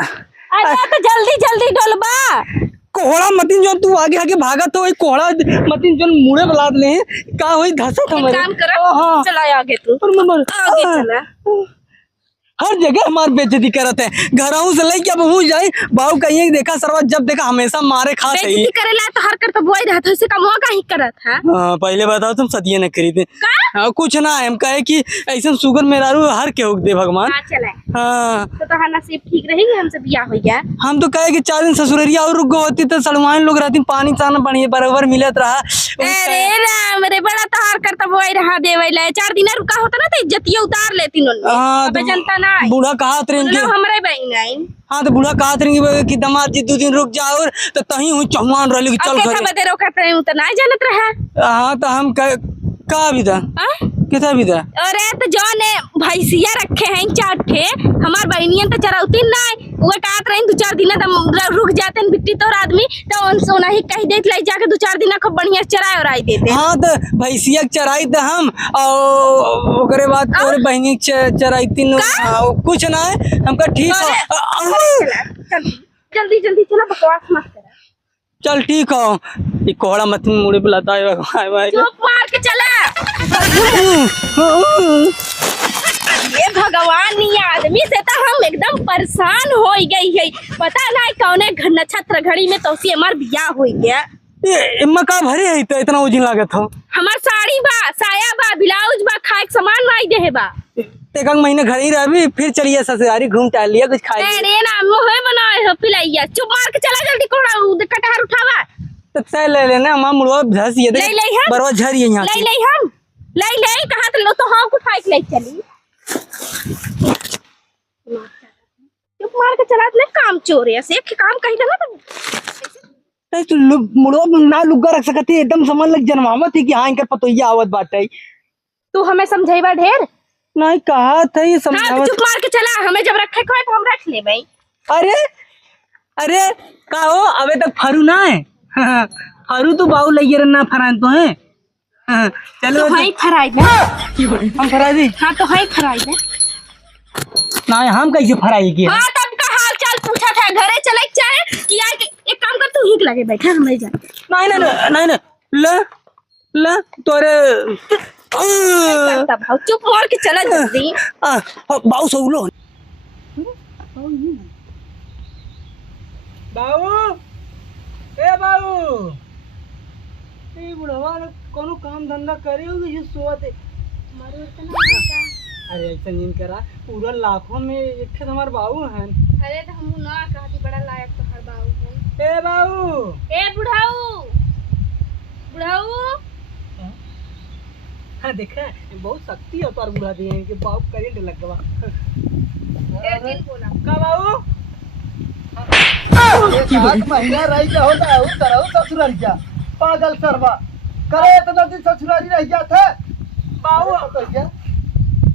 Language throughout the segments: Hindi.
अरे तो जल्दी जल्दी डोलबा। कोहड़ा मतीन जो तू आगे आगे भागत हो कोहड़ा मतीन जो मुड़े बलाद ले का होई धसत हमारे काम करो चला आगे तू आगे चला। हर जगह हमार बेइज्जती करत है घरों से लेके अब हो जाए बाऊ कहीं देखा सरवा जब देखा हमेशा मारे खा सही बेइज्जती करेला तो हर कर तो बोई रहत है कमवा का ही करत है। हां पहले बताओ तुम सदिये न खरीदे कुछ ना हम कहे कि ऐसा सुगर मेरारू हर के होक दे भगवान। हां चले हां तो तोहार नसीब ठीक रहेगी हमसे बियाह हो गया। हम तो कहे कि 4 दिन ससुररिया और रुक होती तो सड़वाइन लोग रहती पानी चाना बढ़िया बराबर मिलत रहा। अरे राम रे बड़ा तोहार कर तो बोई रहा देवेला 4 दिन रुका होता ना तो इज्जतिया उतार लेती नोन। अबे जनता ना बूढ़ा कहा ट्रेन के हमरे बहन आई। हाँ तो बूढ़ा कहा ट्रेन कि दामाद जी 2 दिन रुक जाओ तो तही हूँ चौहान रहली चल कैसा बदे रोका ट्रेन तो ना जानत रहा। हाँ तो हम का भी था कितना भी था। अरे तो जौन भैंसिया रखे हैं 4 ठे हमार बहनियन तो चरौती ना वो काट रही 2-4 दिन रुक जाते हैं बिट्टी तोर आदमी तो उन सोना ही कह देत ले जाके 2-4 दिन खूब बढ़िया चराई और आई देते। हाँ तो भैंसिया चराई तो हम और ओकरे बाद तोरे बहनी चराई तीन कुछ ना है हमका ठीक है। जल्दी जल्दी चला बकवास मत कर। चल ठीक हो ये कोहड़ा मत मुड़े बुलाता है भाई चुप मार के चला। ये भगवान ये आदमी से तो हम एकदम परेशान हो गई है पता ना कौने नक्षत्र घड़ी में तो उसी हमार बियाह हो गया। ये इम्मा का भरे है तो इतना वजन लागत हो। हमार साड़ी बा साया बा ब्लाउज बा खाए के सामान माई दे बा एक महीने घर ही रही फिर चलिए ससुरारी घूम टहल लिया कुछ खाए अरे ना मोहे बनाए हो पिलाइया चुप मार के चला जल्दी कोड़ा कटहर उठावा तो तय ले लेना हम मुड़वा धस ये दे बरवा झर ये यहां ले ले हम ले कहां तो लो तो हां उठाई के ले चली चुप मार के चला ले काम चोर है से काम कहीं ना तो तो मुड़वा ना लुग्गा रख सकती एकदम समझ लग जनमावत है कि हां इनकर पतोइया आवत बाटे तू हमें समझाइबा ढेर नहीं कहा था ये समझावत। हाँ, चुप मार के चला हमें जब रखे खोए तो हम रख ले भाई। अरे अरे का हो अबे तक फरू ना है फरू तो बाऊ लइये ना फरान तो है चलो तो हाई फराई दे हम फराई दे। हाँ तो हाई फराई दे ना हम कैसे फराई की हाँ तब का हाल चाल पूछा था घरे चले चाहे कि यार एक काम कर तू हिक लगे बैठा हम ले जा नहीं ल तोरे भाव चुप मार के चला जल्दी बाऊ सौलो बाऊ ए बाऊ ए बुढ़वा कोनो काम धंधा करे हो ये सोत है मारे अरे ऐसा नींद करा पूरा लाखों में एक थे हमार बाऊ हैं। अरे तो हम ना कहती बड़ा लायक तो हर बाऊ हैं। ए बाऊ ए बुढ़ाऊ हाँ देखा बहुत शक्ति है तार बुढ़ा दिए कि बाऊ करंट लग गवा का बाऊ महीना रही जा होता है तरह ससुराल क्या पागल सरवा करे इतना दिन ससुराली रह गया था बाऊ तो क्या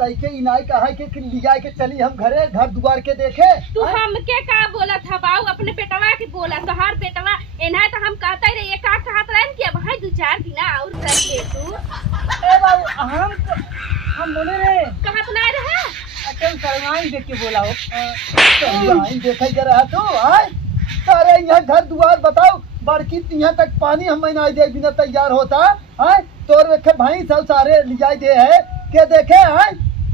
तैके इनाई कहा कि लिया के चली हम घरे घर दुआर के देखे तू हमके का बोला था बाऊ अपने बेटवा के बोला तो हर बेटवा एना तो हम कहता ही रहे का कहत रहन कि अब हां 2-4 दिन और रह ले तू ए बाऊ हम बोले रे कहत ना रहे अचल सरवाई देख के बोला हो सरवाई देखे जा रहा तो आय सारे यहाँ घर दुआर बताओ बड़की यहाँ तक पानी हम महीना दे बिना तैयार होता है तोर देखे भाई सब सारे लिया दे है के देखे है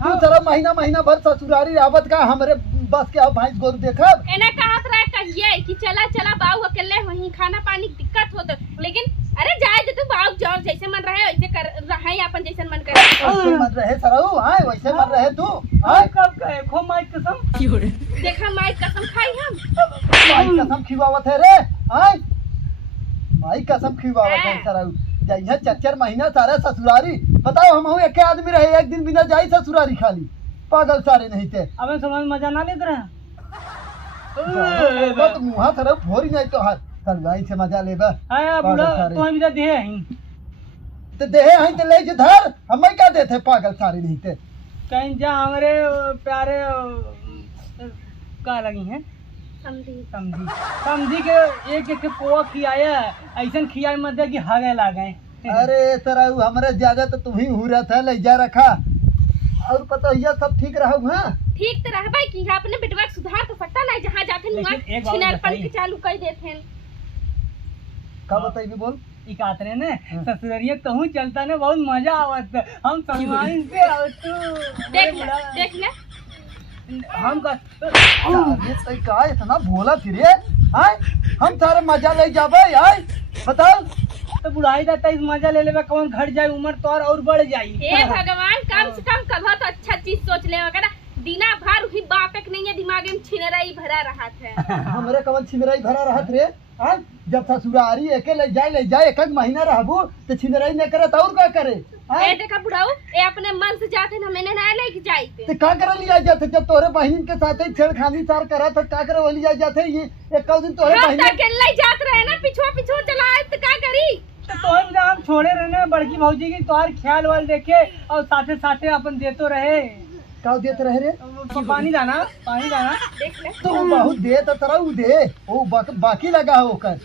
हम सारा महीना भर ससुरारी आवत का हमरे बस के भैंस गोरू देखब एना कहत रहे कहिए कि चला बाऊ अकेले वहीं खाना पानी दिक्कत होत लेकिन अरे जाए दे तू बाऊ जोर जैसे मन रहे वैसे कर रहे अपन जैसे मन करे वैसे मन रहे सरऊ हां वैसे मन रहे तू हां कब कहे खो माई कसम देखा माई कसम खाई हम माई कसम खिवावत है रे हां माई कसम खिवावत है सरऊ जइहा 4 महीना सारा ससुरारी बताओ हम एक आदमी रहे एक दिन बिना जाई ससुरारी खाली पागल सारे नहीं थे अबे समझ मजा ना लेत रहे तो मुहा तरफ भोरी नहीं तो हाथ सरवाई से मजा लेबा आया बुढ़ा तो हम इधर दे हैं तो देहे हैं तो ले जे धर हमें क्या देते पागल सारे नहीं थे कहीं जा हमारे प्यारे का लगी हैं समझी के एक पोआ खियाया ऐसा खियाई मत दे कि हागे लागे अरे तेरा हमारे ज्यादा तो तुम ही हुरा था ले जा रखा और पता ये सब ठीक रहा हां ठीक तो रहबे कि अपने बेटवा सुधार तो सकता नहीं जहां हुआ लेकिन एक बात छिनरपन बताइए। के चालू कर देते हैं। का बताइए बोल। ई कातरे ने ससुररिया कहूँ चलता ने बहुत मजा आवत। हम सलमान से आवत देख ले देख ले हम का अरे तई का इतना बोला फिर रे आय हम सारे मजा ले जाबे आय बताओ। तो बुढ़ाई जाता इस मजा ले लेबे कौन घट जाए उम्र तो और बढ़ जाई। हे भगवान कम से कम कभी तो अच्छा चीज सोच ले वगैरह दिना भर ही बापेक नहीं है दिमाग में छिनराई भरा रहा था। हमरे कवन छिनराई भरा रहत रे आय जब ससुरारी एके ले जाए एक महीना रहबू तो छिनराई न करत और का करे आय ए देखा बुढ़ाऊ ए अपने मन से जाते न मैंने ना लेके जाते। तो का करे लिया जाते जब तोरे बहन के साथ छेड़खानी सार करत का करे लिया जाते ये एक दिन तोरे हम बहन तक ले जात रहे ना पिछुआ चलाए तो का करी। तो हम छोड़े रहने बड़की भौजी की तोहार ख्याल वाल देखे और साथे साथे अपन देतो रहे। का देते रहे रे पानी दाना देख ले तो बहुत दे तो तरह उ दे वो बाकी लगा है ओकर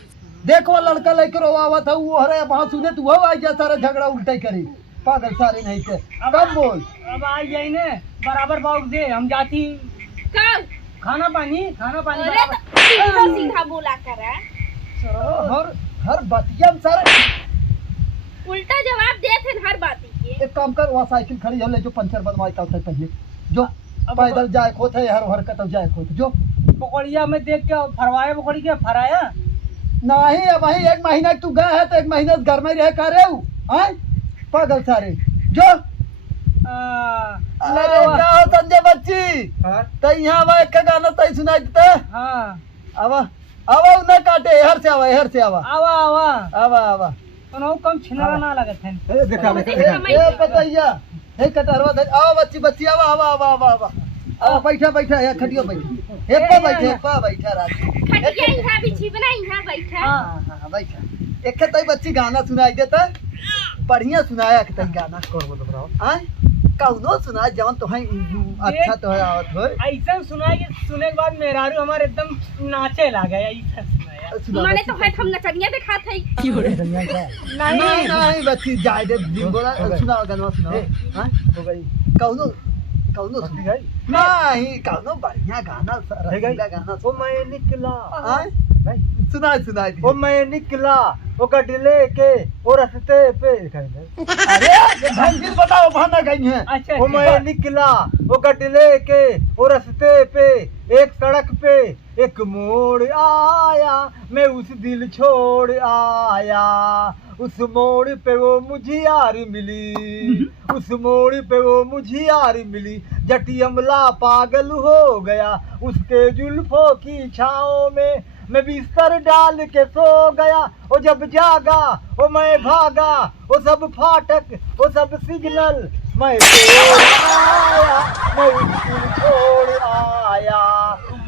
देख वो लड़का लेके रोवावत है वो हरे वहां सुने तू आ जा सारा झगड़ा उल्टे करी पागल सारे नहीं के कब बोल अब आ जाई ने बराबर बाउक दे हम जाती कब खाना पानी अरे बराबर। तो सीधा सीधा बोला कर हर बतिया में सारे उल्टा जवाब देते हर बात के। एक काम कर वहाँ साइकिल खड़ी है ले जो पंचर बनवाई का पहले जो पैदल जाए खोत है हर हर कतव जाए खोत जो पकौड़िया में देख के फरवाए पकौड़ी के फराया नहीं अब वही एक महीना तू गया है तो एक महीना घर में रह कर आय पागल सारे जो अरे क्या हो संजय बच्ची तो यहाँ अब एक गाना तय सुनाई देता हाँ अब न काटे हर से आवा आवा तो कम छिनरा ना लगत है। ए पतैया हे कटहरवा दे आओ बच्ची आवा बैठा या खटियो बैठा राज खटिया यहाँ बिछी बना यहाँ बैठा। हां बैठा एक तई बच्ची गाना सुनाई देता बढ़िया सुनाया के तई गाना हां कौनो सुना जवन तो है अच्छा तो है आवत हो ऐसा सुनाए कि सुने के बाद मेहरारू हमारे एकदम नाचे लागे ऐसा सुनाया। माने तो है हम नचनिया दिखा थे। नहीं बच्ची जाए दे बोला सुनाओ गाना सुनाओ हां हो गई कौनो सुन गई नहीं कौनो बढ़िया गाना रसीला गाना वो मैं निकला सुनाई वो मैं निकला वो गडले के वो रास्ते पे अरे ये ढंग बताओ भाना गई है अच्छा वो मैं निकला वो गडले के वो रास्ते पे एक सड़क पे एक मोड़ आया मैं उस दिल छोड़ आया उस मोड़ पे वो मुझे यार मिली उस मोड़ पे वो मुझे यार मिली जटी अमला पागल हो गया उसके जुल्फों की छाओं में मैं बिस्तर डाल के सो गया वो जब जागा वो मैं भागा वो सब फाटक वो सब सिग्नल मैं छोड़ आया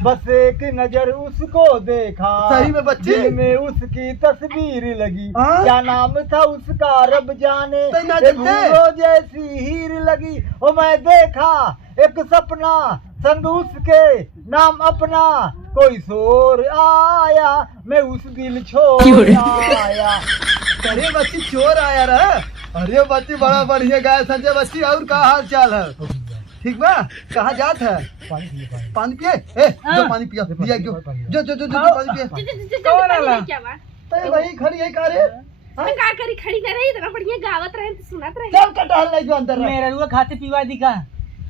बस एक नजर उसको देखा सही में बच्ची दिल में उसकी तस्वीर लगी हाँ? क्या नाम था उसका रब जाने तो ना एक जानते? हीरो जैसी हीर लगी वो मैं देखा एक सपना संग उसके नाम अपना कोई शोर आया मैं उस दिल छोड़ आया। अरे बच्ची चोर आया रे अरे बच्ची बड़ा बढ़िया गाय संजय बच्ची और का हाल चाल है ठीक बा कहाँ जात है पानी पिए जो पानी पिया पिया जो पानी पिए कौन आला? क्या बात तो वही खड़ी है का रे मैं का करी खड़ी न रही इतना बढ़िया गावत रहे तो सुनत रहे। चल कटहल ले जो अंदर रह मेरा रुआ खाते पीवा दिखा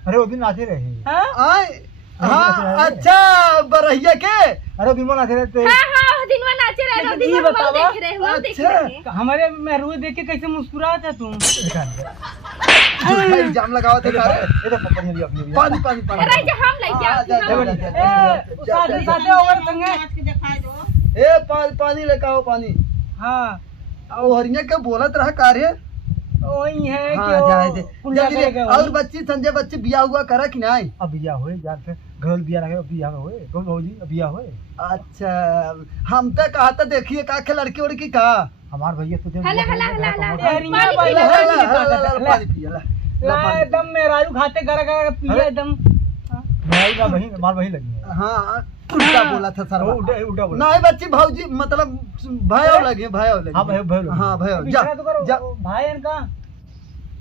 अरे वो दिन नाचे रहे हाँ आए हाँ अच्छा बरहिया के अरे दिन नाचे रहते हाँ दिनवा नाचे रहे लेकिन दिन ये हम बतावा। देख रहे हम देख अच्छा। रहे। हमारे महरू देख के कैसे मुस्कुरा था तुम इल्जाम लगाओ थे सारे पानी पानी अरे पानी जो हम लेके आते हम साथे साथे और संगे ए पानी लेके आओ पानी हाँ ओ हरिया के बोलत रहा कार्य वही है हाँ, कि वो जाए दे। पुलिया जल्दी करेगा और वही। बच्ची संजय बच्ची बिया हुआ करा कि नहीं अब बिया होए यार से घर बिया लगे बिया होए कौन भौजी अब बिया होए अच्छा हम तो कहा था देखिए का के लड़की उड़की का हमार भैया तो देख हला हला हला हला हरिया पानी भाई पी ला, पानी पिया ला ला एकदम मेरायू खाते कर पिया एकदम भाई ना बहन मार वही लगी है हाँ उल्टा बोला था सर उल्टा बोला नहीं बच्ची भौजी मतलब भयो लगे हाँ भाई भाई हाँ भयो जा जा भाई इनका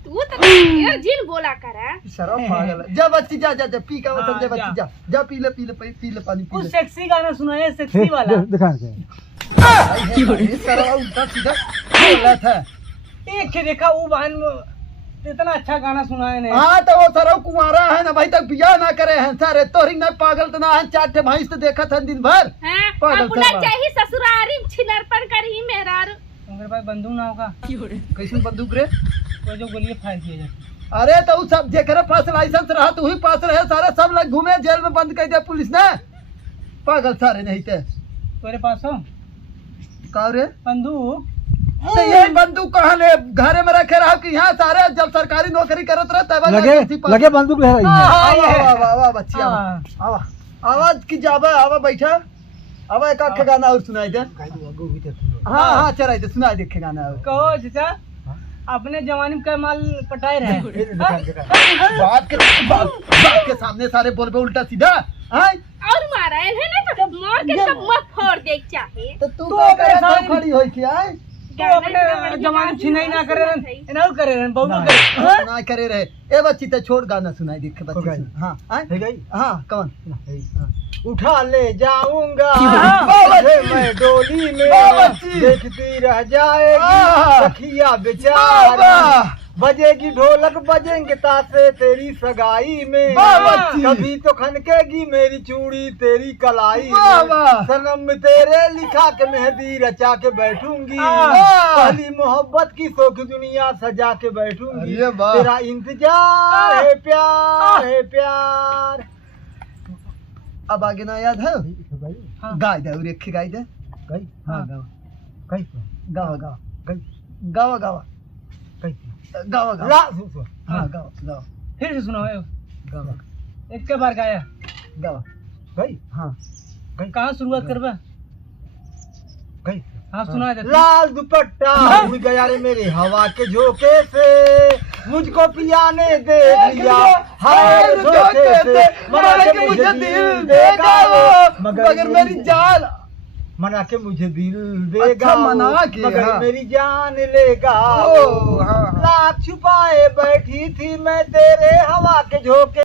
तू तो ये जिन बोला करा शराब पागल है। जा बच्ची जा जा जा पी का हाँ, वतन दे बच्ची जा। जा जा पी ले पानी पी कुछ ले सेक्सी गाना सुनाए, सेक्सी वाला। दिखा के शराब उल्टा सीधा बोला था। एक के देखा वो बहन इतना अच्छा गाना सुनाए ने। हाँ तो वो सरो कुंवारा है ना भाई, तक बियाह ना करे हैं सारे तोरी ना पागल तो ना है, चार ठे भैंस तो देखा था दिन भर हैं पागल अपना सब। चाहिए ससुरारी छिनरपन करी मेरा मेरे पास बंदूक ना होगा, कैसे बंदूक रे? कोई जो गोली फायर किया जाए। अरे तो उ सब जेकरे पास लाइसेंस रहा तू ही पास रहे, सारे सब लोग घूमे जेल में बंद कर दिया पुलिस ने। पागल सारे नहीं थे। तेरे पास हो का रे? बंदूक? तो ये बंदूक कहाँ ले घरे में रखे रहा कि यहाँ सारे जब सरकारी नौकरी करत रहे तब लगे बंदूक ले रही है। आवा बच्ची हाँ। आवा आवाज की जावा आवा बैठा आवा एक आख गाना और सुनाई दे। हाँ हाँ चराई दे सुनाई दे गाना और। कहो चाचा, अपने जवानी में क्या माल पटाए रहे? बात के सामने सारे बोलबे उल्टा सीधा। हाँ और मारा है ना तो मार के सब मत फोड़ दे चाहे तो तू क्या करे था खड़ी होई थी? आए तो अपने जवानी छिनाई ना करे रहे, ना करे रहे, बहुत करे। ना करे रहे। ए बच्ची तो छोड़ गाना सुनाई देख बच्ची गाई। सुना। हाँ आए हाँ कौन उठा ले जाऊंगा तुझे मैं डोली में, बच्ची। देखती रह जाएगी आह। सखिया बेचारी, बजेगी ढोलक बजेंगे तासे तेरी सगाई में, वाह बच्ची। कभी तो खनकेगी मेरी चूड़ी तेरी कलाई वाह में, वाह। सनम तेरे लिखा के मेहंदी रचा के बैठूंगी, आह। पहली मोहब्बत की शौक दुनिया सजा के बैठूंगी, अरे वाह। तेरा इंतजार है प्यार है प्यार। अब आगे ना याद है? हाँ। गाय दे और एक गाय दे। गई हाँ। गई गावा गावा गई गावा गावा गई गावा गावा ला हाँ गावा गावा फिर से सुनाओ, गावा एक के बार गाया। गावा गई हाँ कहाँ शुरुआत करबा? गई हाँ सुना दे। लाल दुपट्टा उड़ गया रे मेरे हवा के झोंके से, मुझको पिया ने दे दिया हाय रे धोखे से, मना के मुझे दिल देगा वो मगर मेरी जान मना के मुझे दिल देगा अच्छा, वो, मना के, मगर हाँ। मेरी जान लेगा ओ, वो। हाँ, हाँ। लाख छुपाए बैठी थी मैं तेरे हवा के झोंके